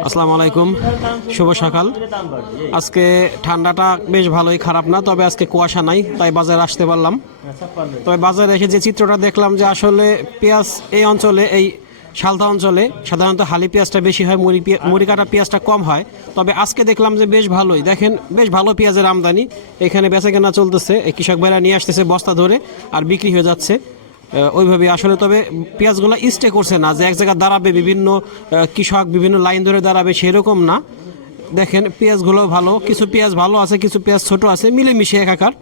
আসসালামু আলাইকুম। শুভ সকাল। আজকে ঠান্ডাটা বেশ ভালোই খারাপ না, তবে আজকে কুয়াশা নাই, তাই বাজারে আসতে পারলাম। তবে বাজারে এসে যে চিত্রটা দেখলাম যে আসলে পেঁয়াজ এই অঞ্চলে, এই সালতা অঞ্চলে সাধারণত হালি পেঁয়াজটা বেশি হয়, মুড়ি মুড়ি কাটা পেঁয়াজটা কম হয়। তবে আজকে দেখলাম যে বেশ ভালোই। দেখেন, বেশ ভালো পেঁয়াজের আমদানি। এখানে বেচা কেনা চলতেছে কৃষক ভাইরা নিয়ে আসতেছে বস্তা ধরে, আর বিক্রি হয়ে যাচ্ছে। ওইভাবে আসলে। তবে পেঁয়াজগুলো স্টে করছে না, যে এক জায়গায় দাঁড়াবে, বিভিন্ন কৃষক বিভিন্ন লাইন ধরে দাঁড়াবে, সেরকম না। দেখেন পেঁয়াজগুলো ভালো, কিছু পেঁয়াজ ভালো আছে, কিছু পেঁয়াজ ছোট আছে, মিলেমিশে একাকার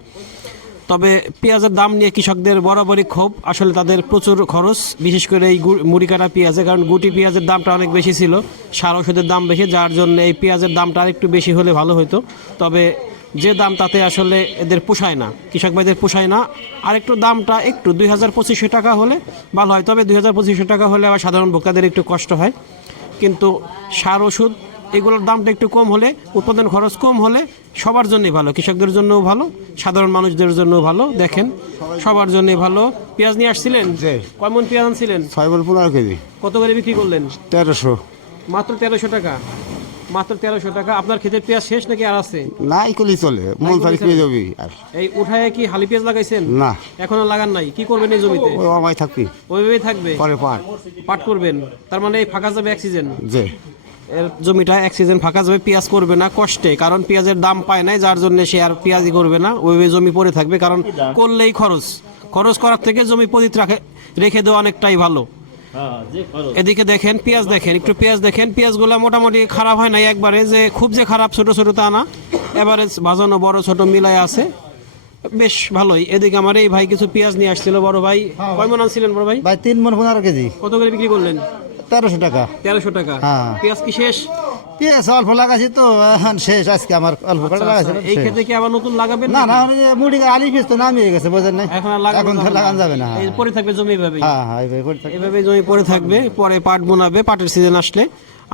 তবে পেঁয়াজের দাম নিয়ে কৃষকদের বরাবরই ক্ষোভ, আসলে তাদের প্রচুর খরচ, বিশেষ করে এই মুড়ি কাটা পেঁয়াজে, কারণ গুটি পেঁয়াজের দামটা অনেক বেশি ছিল, সার ওষুধের দাম বেশি, যার জন্য এই পেঁয়াজের দামটা আরেকটু বেশি হলে ভালো হতো তবে যে দাম তাতে আসলে এদের পোষায় না কৃষক ভাইদের পোষায় না। আরেকটু দামটা একটু দুই হাজার পঁচিশশো টাকা হলে ভালো হয় তবে দুই হাজার পঁচিশশো টাকা হলে আবার সাধারণ ভোক্তাদের একটু কষ্ট হয়। কিন্তু সার ওষুধ এগুলোর দামটা একটু কম হলে উৎপাদন খরচ কম হলে সবার জন্যই ভালো কৃষকদের জন্যও ভালো সাধারণ মানুষদের জন্যও ভালো। দেখেন সবার জন্যই ভালো। পেঁয়াজ নিয়ে আসছিলেন। কয়মন পেঁয়াজ আনছিলেন? ছয় বল পনেরো কেজি। কত করে বিক্রি করলেন? তেরোশো। মাত্র তেরোশো টাকা। মাত্র তেরোশো টাকা। আপনার ক্ষেতের পেঁয়াজ শেষ নাকি আর আছে? না ইকলি চলে। মূল তারিখ পেয়ে যাবি আর। এই উঠায় কি হালি পেঁয়াজ লাগাইছেন? না। এখনও লাগান নাই। কি করবেন এই জমিতে? ওই আমায় থাকবি। ওইভাবেই থাকবে? পরে পাট। পাট করবেন। তার মানে এই ফাঁকা যাবে এক সিজন যে এর জমিটা এক সিজন ফাঁকা যাবে পেঁয়াজ করবে না কষ্টে। কারণ পেঁয়াজের দাম পায় নাই যার জন্য সে আর পেঁয়াজই করবে না। ওইভাবে জমি পড়ে থাকবে। কারণ করলেই খরচ। খরচ করার থেকে জমি পদিত রাখে রেখে দেওয়া অনেকটাই ভালো। এদিকে দেখেন পেঁয়াজ দেখেন একটু পেঁয়াজ দেখেন। পেঁয়াজগুলো মোটামুটি খারাপ হয় নাই একবারে যে খুব যে খারাপ ছোট ছোট তা না। এবারে ভাজানো বড় ছোট মিলাই আছে। বেশ ভালোই। এদিকে আমার এই ভাই কিছু পেঁয়াজ নিয়ে আসছিল বড় ভাই। কয় মন আনছিলেন বড় ভাই? ভাই তিন মন পনেরো কেজি। কত করে বিক্রি করলেন? তেরোশো টাকা। তেরোশো টাকা। হ্যাঁ। পেঁয়াজ কি শেষ? পেঁয়াজ অল্প তো এখন শেষ আজকে আমার অল্প করে লাগাইছি আচ্ছা, এই ক্ষেত্রে কি আবার নতুন লাগাবেন না না মুড়ি আলি পিস তো নামিয়ে গেছে বোঝেন নাই? এখন এখন যাবে লাগানো যাবে না পরে থাকবে জমি এভাবে হ্যাঁ হ্যাঁ। এভাবে জমি থাকবে পরে পাট বোনাবে পাটের সিজন আসলে।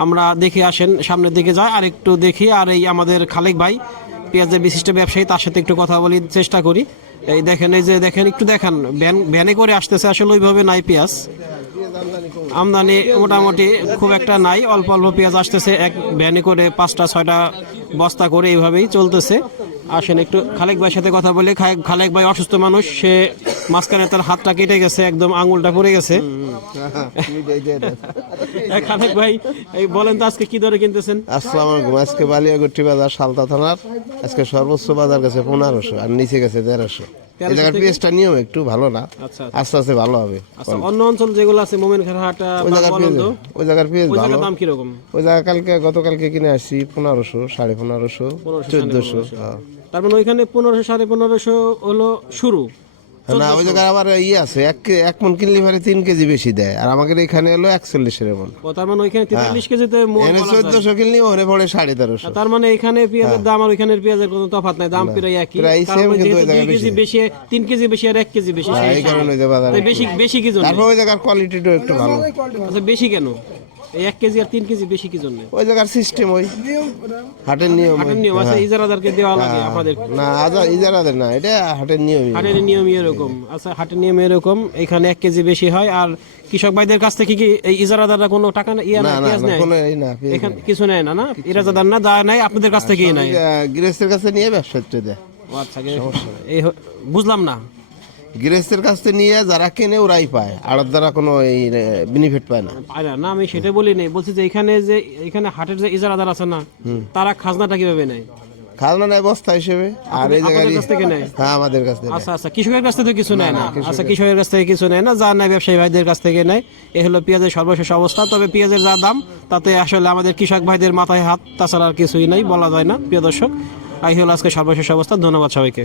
আমরা দেখে আসেন সামনের দিকে যাই আর একটু দেখি আর এই আমাদের খালেক ভাই পেঁয়াজের বিশিষ্ট ব্যবসায়ী তার সাথে একটু কথা বলি চেষ্টা করি। এই দেখেন এই যে দেখেন একটু দেখান ভ্যান ভ্যানে করে আসতেছে আসলে ওইভাবে নাই পেঁয়াজ। আমদানি মোটামুটি খুব একটা নাই, অল্প অল্প পেঁয়াজ আসতেছে, এক ভ্যানে করে পাঁচটা, ছয়টা বস্তা করে এইভাবেই চলতেছে। আসেন একটু খালেক ভাইয়ের সাথে কথা বলি। খালেক- খালেক ভাই অসুস্থ মানুষ, সে মাঝখানে তার হাতটা কেটে গেছে একদম আঙুলটা পড়ে গেছে। খালেক ভাই এই বলেন তো আজকে কি দরে কিনতেছেন? আসসালামু আলাইকুম। আজকে বালিয়াগুটি বাজার সালতা থানার। আজকে সর্বোচ্চ বাজার গেছে পনেরোশো আর নিচে গেছে তেরোশো এই জায়গার পেঁয়াজটা নিয়ম একটু ভালো না। আচ্ছা আস্তে আস্তে ভালো হবে। আচ্ছা অন্য অঞ্চল যেগুলো আছে মোমেন ওই জায়গার পেঁয়াজ ওই জায়গার পেঁয়াজ ভালো। দাম কীরকম? ওই জায়গা কালকে গতকালকে কিনে আসছি পনেরোশো সাড়ে পনেরোশো চোদ্দশো তার মানে ওইখানে পনেরোশো সাড়ে পনেরোশো হলো শুরু? না ওই জায়গায় আবার ইয়ে আছে এক কে- এক মন কিনলে পরে তিন কেজি বেশি দেয় আর আমাদের এখানে এলো একচল্লিশের মন। তার মানে ওইখানে তেতাল্লিশ কেজিতে এনে চোদ্দশো কিনলে ওরে পড়ে সাড়ে তেরোশো। তার মানে এখানে পেঁয়াজের দাম আর ওইখানের পেঁয়াজের কোনো তফাৎ নাই দাম প্রায় একই। প্রায় ওই কিন্তু যেহেতু ওই জায়গায় কেজি বেশি। তিন কেজি বেশি আর এক কেজি বেশি। এই কারণে যে বাজারে বেশি বেশি কি জন্য তারপর ওই জায়গার কোয়ালিটিটাও একটু ভালো। আচ্ছা বেশি কেন? এই এক কেজি আর তিন কেজি বেশি কি জন্য? ওই জায়গার সিস্টেম ওই। হাটের নিয়ম হাটের নিয়ম। আছে ইজারাদারকে দেওয়া লাগে আপনাদের না আজা ইজারাদের না এটা হাটের নিয়মই। হাটের নিয়ম এরকম। আচ্ছা হাটের নিয়ম এরকম। এখানে এক কেজি বেশি হয়। আর কৃষক ভাইদের কাছ থেকে কি এই ইজারাদাররা কোনো টাকা না ইয়া না পেঁয়াজ নেয়? কোনো এই না এখানে কিছু নেয় না না? ইরাজাদার না দায় নাই আপনাদের কাছ থেকেই নাই আহ, গৃহস্থের কাছে নিয়ে ব্যবসা দেয়। আচ্ছা এই বুঝলাম না। গৃহস্থের কাছ থেকে নিয়ে যারা কেনে ওরাই পায় আর দ্বারা কোনো এই বেনিফিট পায় না। পায় না, না আমি সেটা বলি নাই। বলছি যে এখানে যে এখানে হাটের যে ইজারাদার আছে না তারা খাজনাটা কীভাবে নেয়? খাজনা নেয় বস্তা হিসেবে আর এই জায়গায় কাছ থেকে নেয়? হ্যাঁ আমাদের কাছ থেকে আচ্ছা আচ্ছা কৃষকের কাছ থেকে কিছু নেয় না আচ্ছা কৃষকের কাছ থেকে কিছু নেয় না? যা নেয় ব্যবসায়ী ভাইদের কাছ থেকে নেয়। এ হলো পেঁয়াজের সর্বশেষ অবস্থা। তবে পেঁয়াজের যা দাম তাতে আসলে আমাদের কৃষক ভাইদের মাথায় হাত তাছাড়া আর কিছুই নাই বলা যায় না প্রিয় দর্শক। এই হলো আজকে সর্বশেষ অবস্থা। ধন্যবাদ সবাইকে।